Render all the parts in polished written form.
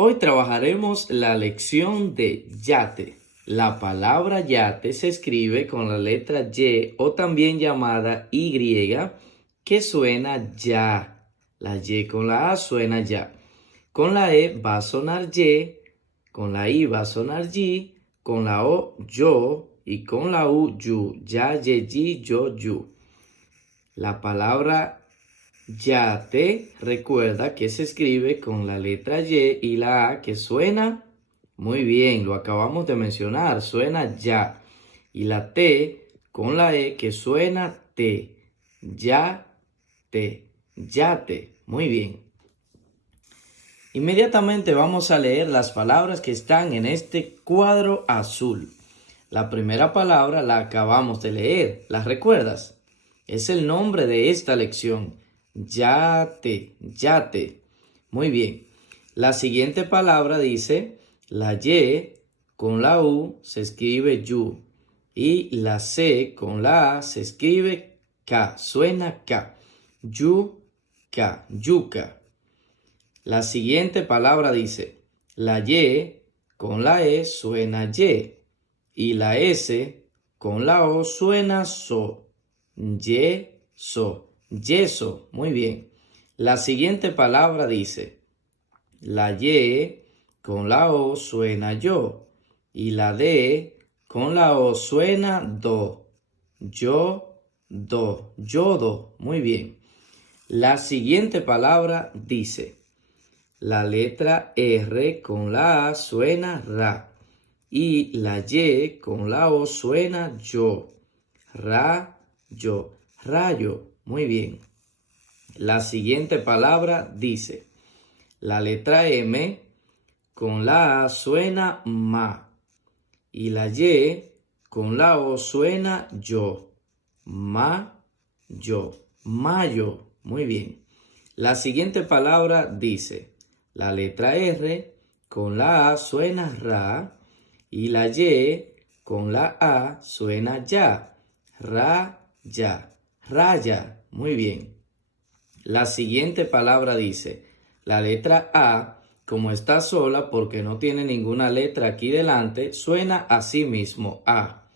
Hoy trabajaremos la lección de yate. La palabra yate se escribe con la letra Y o también llamada Y, que suena ya. La Y con la A suena ya. Con la E va a sonar Y, con la I va a sonar Y, con la O yo y con la U yu. Ya, ye, yi, yo, yu. La palabra yate, recuerda que se escribe con la letra Y y la A que suena muy bien, lo acabamos de mencionar, suena ya. Y la T con la E que suena te, ya, te, yate, muy bien. Inmediatamente vamos a leer las palabras que están en este cuadro azul. La primera palabra la acabamos de leer, ¿la recuerdas? Es el nombre de esta lección. Yate, yate. Muy bien. La siguiente palabra dice, la Y con la U se escribe yu y la C con la A se escribe K, suena K. Yuca, yuca. La siguiente palabra dice, la Y con la E suena Y y la S con la O suena so. Yeso, yeso, muy bien. La siguiente palabra dice, la Y con la O suena yo y la D con la O suena do. Yodo, muy bien. La siguiente palabra dice, la letra R con la A suena ra y la Y con la O suena yo. Rayo, muy bien. La siguiente palabra dice, la letra M con la A suena ma y la Y con la O suena yo. Mayo, muy bien. La siguiente palabra dice, la letra R con la A suena ra y la Y con la A suena ya. Raya, muy bien. La siguiente palabra dice, la letra A, como está sola porque no tiene ninguna letra aquí delante, suena así mismo, A.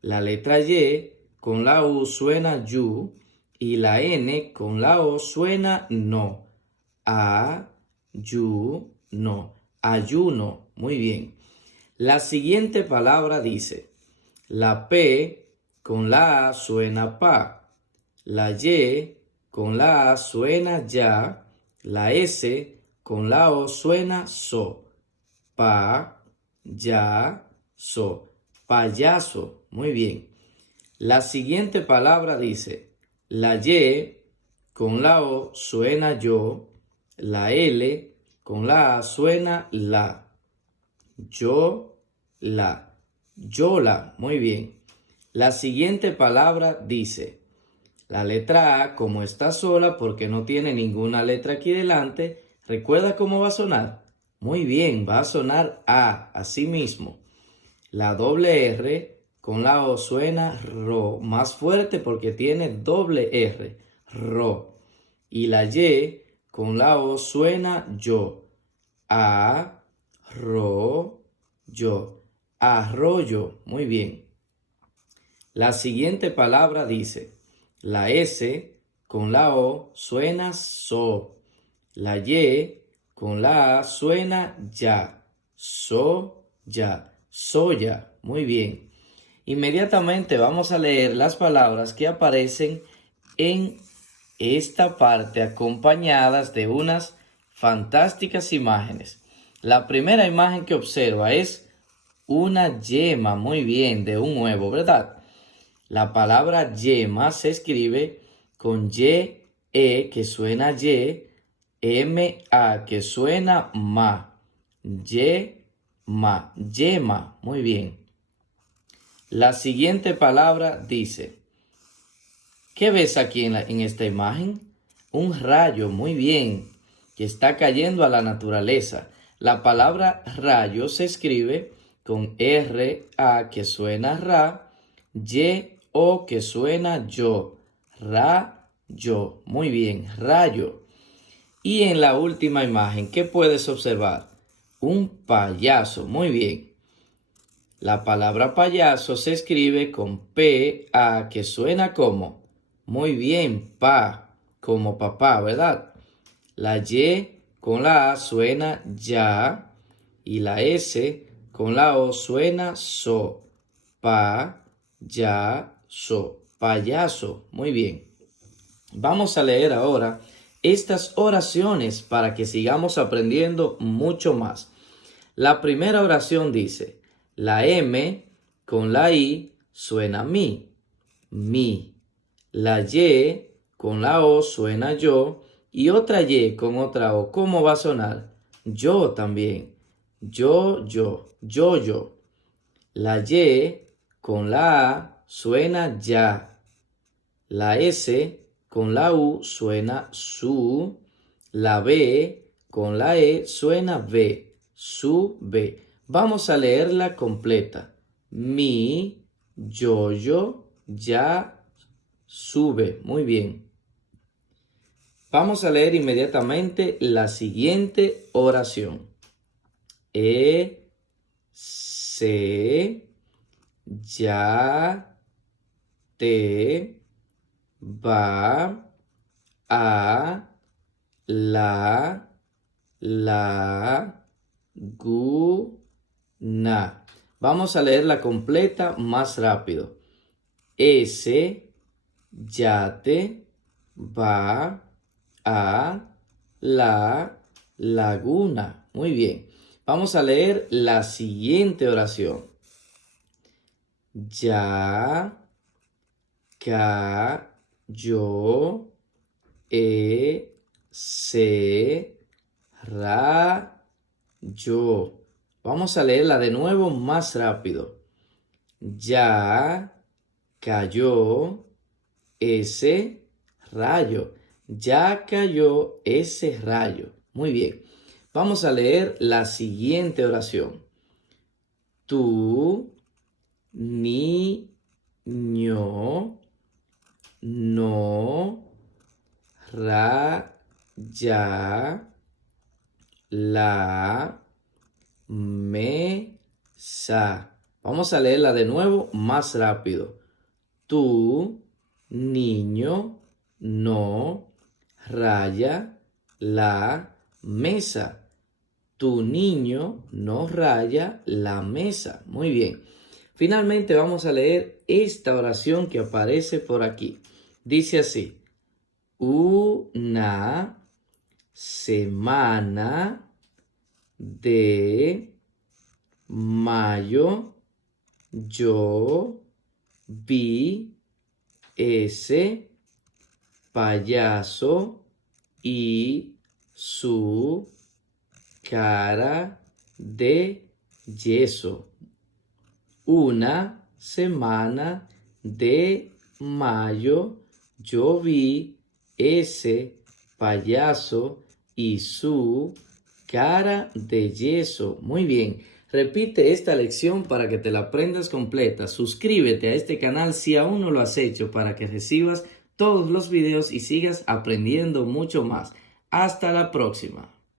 La letra Y con la U suena yu y la N con la O suena no. No. Ayuno. Muy bien. La siguiente palabra dice, la P con la A suena pa. La Y con la A suena ya. La S con la O suena so. Payaso. Muy bien. La siguiente palabra dice, la Y con la O suena yo, la L con la A suena la. Yola, muy bien. La siguiente palabra dice, la letra A como está sola porque no tiene ninguna letra aquí delante, ¿recuerda cómo va a sonar? Muy bien, va a sonar A, así mismo. La doble R con la O suena ro, más fuerte porque tiene doble R, ro. Y la Y con la O suena yo, arroyo, muy bien. La siguiente palabra dice, la S con la O suena so, la Y con la A suena ya, soya, muy bien. Inmediatamente vamos a leer las palabras que aparecen en esta parte acompañadas de unas fantásticas imágenes. La primera imagen que observa es una yema, muy bien, de un huevo, ¿verdad? La palabra yema se escribe con Y-E que suena Y, M-A que suena ma. Yema, muy bien. La siguiente palabra dice, ¿qué ves aquí en esta imagen? Un rayo, muy bien, que está cayendo a la naturaleza. La palabra rayo se escribe con R-A que suena ra, Y-O que suena yo, muy bien, rayo. Y en la última imagen, ¿qué puedes observar? Un payaso. Muy bien. La palabra payaso se escribe con P-A, que suena como. Muy bien, pa, como papá, ¿verdad? La Y con la A suena ya y la S con la O suena so. Pa, ya, so. Payaso. Muy bien. Vamos a leer ahora estas oraciones para que sigamos aprendiendo mucho más. La primera oración dice, la M con la I suena mi. La Y con la O suena yo y otra Y con otra O, ¿cómo va a sonar? Yo también. Yo. La Y con la A suena ya. La S con la U suena su. La B con la E suena ve. Su ve. Vamos a leerla completa. Mi, yo, ya, sube. Muy bien. Vamos a leer inmediatamente la siguiente oración. Se, ya, te, va, a, la, gu, na. Vamos a leerla completa más rápido. Ese, yate, va, a, la, laguna. Muy bien. Vamos a leer la siguiente oración. Ya, cayó, se, rayó. Vamos a leerla de nuevo más rápido. Ya cayó ese rayo. Ya cayó ese rayo. Muy bien. Vamos a leer la siguiente oración. Tu niño no raya la mesa. Vamos a leerla de nuevo más rápido. Tu niño no raya la mesa. Tu niño no raya la mesa. Muy bien. Finalmente vamos a leer esta oración que aparece por aquí. Dice así. Una semana de mayo yo vi ese payaso y su cara de yeso. Una semana de mayo yo vi ese payaso y su cara de yeso. Muy bien. Repite esta lección para que te la aprendas completa. Suscríbete a este canal si aún no lo has hecho para que recibas todos los videos y sigas aprendiendo mucho más. Hasta la próxima.